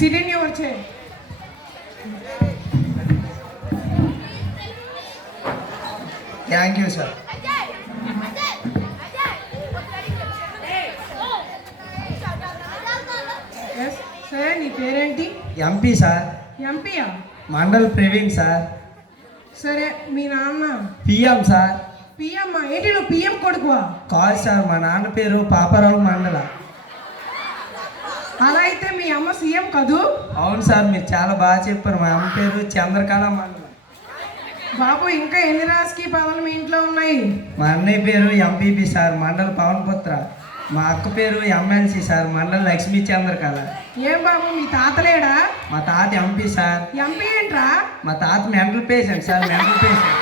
Sit in your chair. Thank you, sir. Yes, sir. నీ పేరేంటి? MP sir. ఎంపీయా? Mandal Praveen sir. సరే మీ నాన్న పిఎం సార్. పిఎం ఏంటి నువ్వు పిఎం కొడుకువా? కాదు సార్, మా నాన్న పేరు పాపారావు మండల. అలా అయితే మీ అమ్మ సీఎం కదూ? అవును సార్, మీరు చాలా బాగా చెప్పారు. మా అమ్మ పేరు చంద్రకళ మండల. బాబు ఇంకా ఎన్ని రాజకీయ పదవులు మీ ఇంట్లో ఉన్నాయి? మా అన్నయ్య పేరు ఎంపీపీ సార్, మండల పవన్ పుత్ర. మా అక్క పేరు ఎమ్మెల్సీ సార్, మండల లక్ష్మీ చంద్రకళ. ఏం బాబు మీ తాతలేడా? మా తాత ఎంపీ సార్. ఎంపీ ఏంట్రా? మా తాత mental patient sir, mental patient.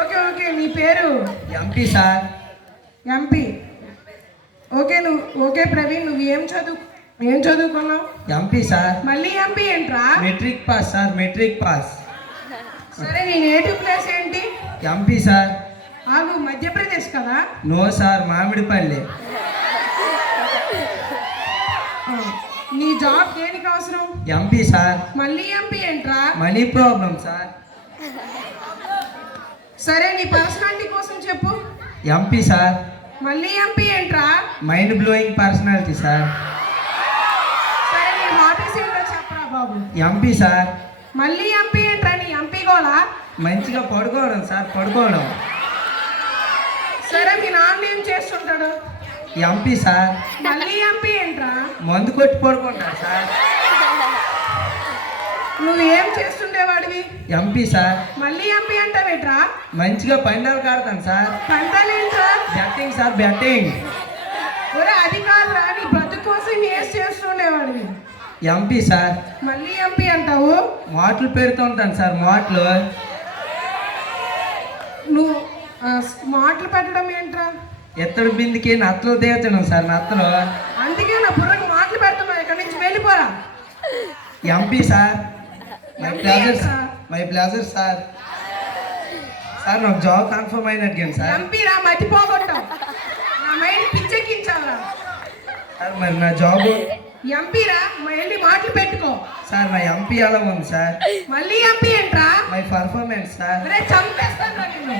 Okay okay, నీ పేరు? MP sir. MP. Okay Praveen, నువ్వు ఏం చదువుకున్నావు? MP sir. మళ్ళీ ఎంపీ ఏంట్రా? Matric pass sir, matric pass. సరే నీ నేటివ్ ప్లేస్ ఏంటి? MP sir. ఆగు, మధ్యప్రదేశ్ కదా? No sir, Mamidipalli. నీ జాబ్ దేనికి అవసరం? MP sir. మళ్ళీ ఎంపీ ఏంట్రా? Money problem sir. సరే నీ పర్సనాలిటీ కోసం చెప్పు. MP sir. మళ్ళీ ఎంపీ ఏంట్రా? Mind blowing personality sir. సరే నీ హాబీస్ ఏంటో చెప్పరా బాబు. MP sir. మళ్ళీ ఎంపీ ఏంట్రా? నీ ఎంపీ గోలా? మంచిగా పడుకోవడం సార్, పడుకోవడం. సరే మీ నాన్న ఏం చేస్తుంటాడు? MP sir. మళ్ళీ ఎంపీ ఏంట్రా? మందు కొట్టి పడుకుంటాడు సార్. నువ్వు ఏం చేస్తుండేవాడివి? MP sir. మళ్ళీ ఎంపీ అంటావేట్రా? మంచిగా పందాలు కాడతాను సార్. పంటలేంట్రా? Batting sir, batting. ఒరే అది కాదురా, నీ బ్రతుకు కోసం ఏం చేస్తుండేవాడివి? MP sir. మళ్ళీ ఎంపీ అంటావు? మాటలు పెడుతుంటాను సార్, మాటలు. నువ్వు మాటలు పెట్టడం ఏంట్రా? ఎత్తడి బిందికి నత్తలు తీర్చడం సార్, నత్తలు. అందుకే నా బుర్రకు మాటలు పెడుతున్నావు, ఇక్కడి నుంచి వెళ్ళిపోరా. MP sir. My MP pleasure ఏంట్రా? My pleasure sir. సార్ నాకు జాబ్ కన్ఫర్మ్ అయినట్టు సార్. ఎంపీ రా, మర్చిపోగొట్టావు. నా మైండ్ పిచ్చెక్కించావురా. సార్ మరి నా జాబ్? ఎంపీ రా, వెళ్ళి మాటలు పెట్టుకో. సార్ నా ఎంపీ ఎలా ఉంది సార్? మళ్ళీ ఎంపీ ఏంట్రా? My performance sir. అరే చంపేస్తాను రా నిన్ను.